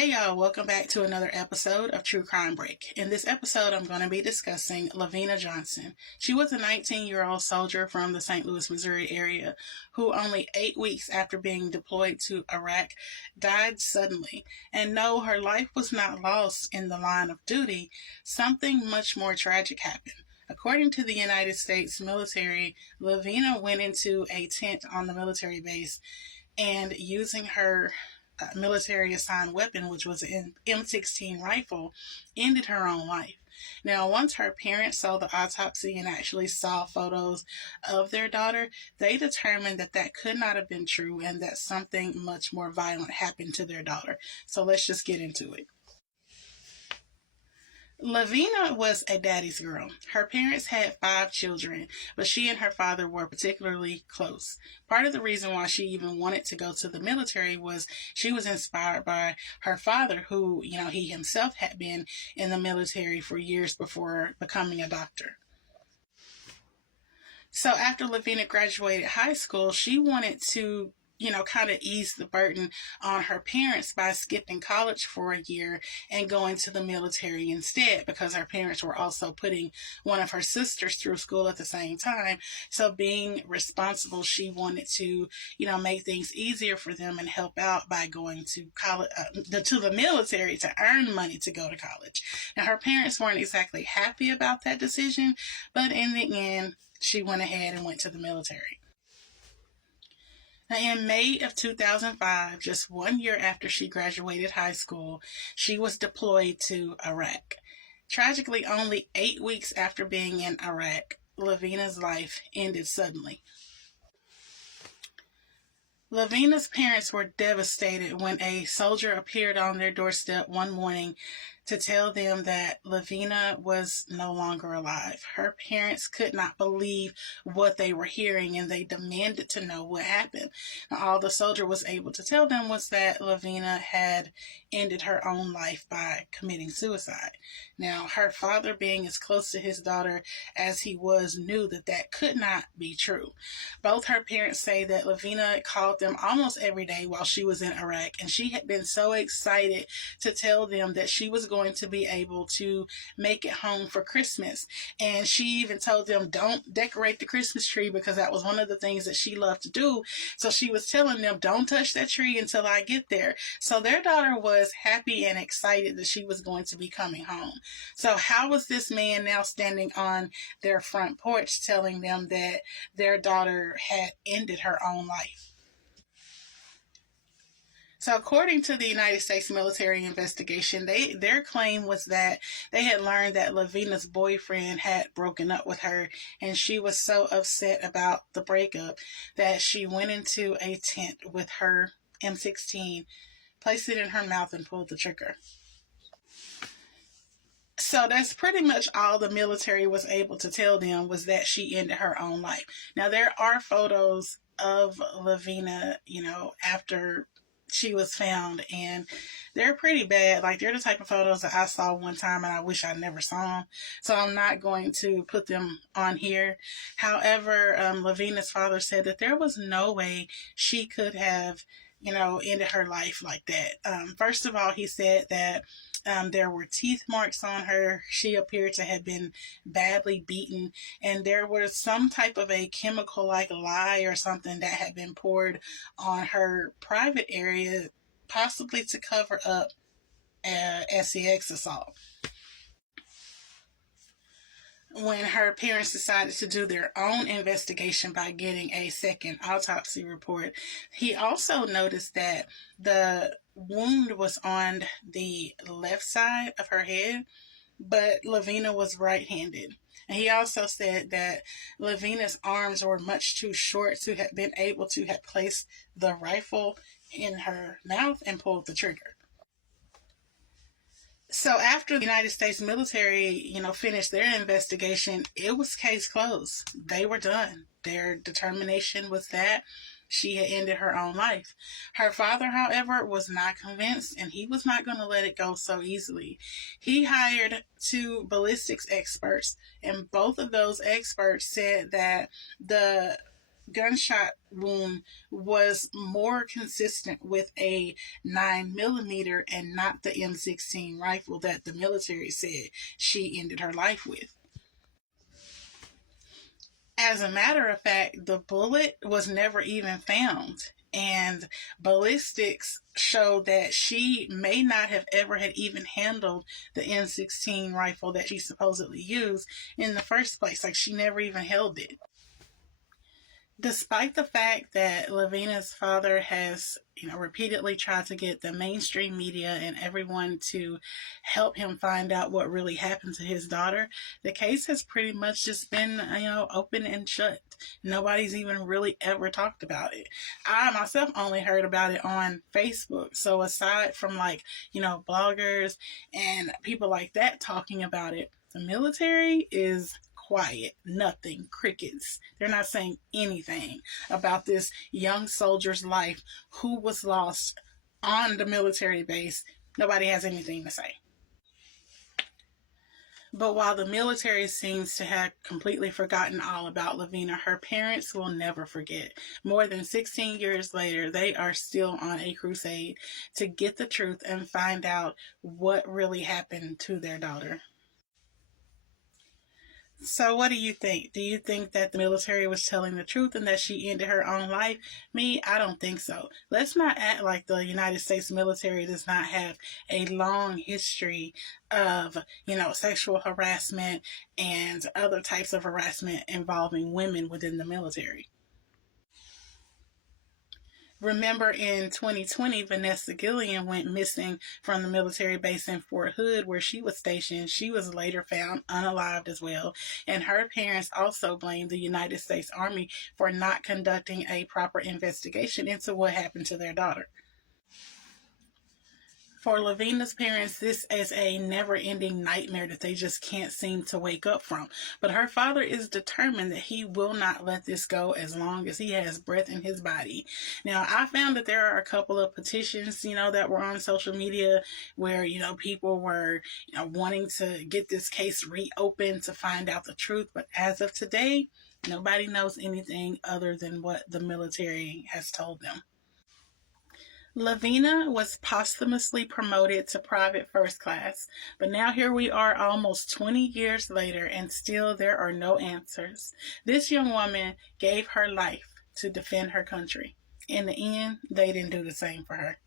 Hey y'all, welcome back to another episode of True Crime Break. In this episode, I'm going to be discussing LaVena Johnson. She was a 19-year-old soldier from the St. Louis, Missouri area who only 8 weeks after being deployed to Iraq died suddenly. And no, her life was not lost in the line of duty. Something much more tragic happened. According to the United States military, LaVena went into a tent on the military base and using her military assigned weapon, which was an M16 rifle, ended her own life. Now, once her parents saw the autopsy and actually saw photos of their daughter, they determined that that could not have been true and that something much more violent happened to their daughter. So let's just get into it. LaVena was a daddy's girl. Her parents had 5 children, but she and her father were particularly close. Part of the reason why she even wanted to go to the military was she was inspired by her father, who, he himself had been in the military for years before becoming a doctor. So after LaVena graduated high school, she wanted to kind of ease the burden on her parents by skipping college for a year and going to the military instead, because her parents were also putting one of her sisters through school at the same time. So being responsible, she wanted to, make things easier for them and help out by going to college, to the military to earn money to go to college. Now, her parents weren't exactly happy about that decision, but in the end, she went ahead and went to the military. Now, in May of 2005, just 1 year after she graduated high school, she was deployed to Iraq. Tragically, only 8 weeks after being in Iraq, LaVena's life ended suddenly. LaVena's parents were devastated when a soldier appeared on their doorstep one morning to tell them that LaVena was no longer alive. Her parents could not believe what they were hearing, and they demanded to know what happened. Now, all the soldier was able to tell them was that LaVena had ended her own life by committing suicide. Now, her father, being as close to his daughter as he was, knew that that could not be true. Both her parents say that LaVena called them almost every day while she was in Iraq, and she had been so excited to tell them that she was going to be able to make it home for Christmas. And she even told them, don't decorate the Christmas tree, because that was one of the things that she loved to do. So she was telling them, don't touch that tree until I get there. So their daughter was happy and excited that she was going to be coming home. So how was this man now standing on their front porch telling them that their daughter had ended her own life? So according to the United States military investigation, their claim was that they had learned that LaVena's boyfriend had broken up with her, and she was so upset about the breakup that she went into a tent with her M16, placed it in her mouth, and pulled the trigger. So that's pretty much all the military was able to tell them, was that she ended her own life. Now, there are photos of LaVena, after she was found, and they're pretty bad. Like, they're the type of photos that I saw one time and I wish I never saw them. So I'm not going to put them on here. However, LaVena's father said that there was no way she could have, ended her life like that. First of all, he said that there were teeth marks on her. She appeared to have been badly beaten, and there was some type of a chemical like lye or something that had been poured on her private area, possibly to cover up sex assault. When her parents decided to do their own investigation by getting a second autopsy report, he also noticed that the wound was on the left side of her head, but LaVena was right-handed. And he also said that LaVena's arms were much too short to have been able to have placed the rifle in her mouth and pulled the trigger. So after the United States military, finished their investigation, it was case closed. They were done. Their determination was that she had ended her own life. Her father, however, was not convinced, and he was not going to let it go so easily. He hired 2 ballistics experts, and both of those experts said that the gunshot wound was more consistent with a 9mm and not the M16 rifle that the military said she ended her life with. As a matter of fact, the bullet was never even found. And ballistics showed that she may not have ever had even handled the M16 rifle that she supposedly used in the first place. Like, she never even held it. Despite the fact that LaVena's father has, repeatedly tried to get the mainstream media and everyone to help him find out what really happened to his daughter, the case has pretty much just been, open and shut. Nobody's even really ever talked about it. I myself only heard about it on Facebook. So aside from bloggers and people like that talking about it, the military is quiet, nothing, crickets. They're not saying anything about this young soldier's life who was lost on the military base. Nobody has anything to say. But while the military seems to have completely forgotten all about LaVena, her parents will never forget. More than 16 years later, they are still on a crusade to get the truth and find out what really happened to their daughter. So what do you think? Do you think that the military was telling the truth and that she ended her own life? Me, I don't think so. Let's not act like the United States military does not have a long history of, sexual harassment and other types of harassment involving women within the military. Remember in 2020, Vanessa Gillian went missing from the military base in Fort Hood where she was stationed. She was later found unalived as well. And her parents also blamed the United States Army for not conducting a proper investigation into what happened to their daughter. For LaVena's parents, this is a never-ending nightmare that they just can't seem to wake up from. But her father is determined that he will not let this go as long as he has breath in his body. Now, I found that there are a couple of petitions, that were on social media where, people were, wanting to get this case reopened to find out the truth. But as of today, nobody knows anything other than what the military has told them. LaVena was posthumously promoted to private first class, but now here we are almost 20 years later and still there are no answers. This young woman gave her life to defend her country. In the end, they didn't do the same for her.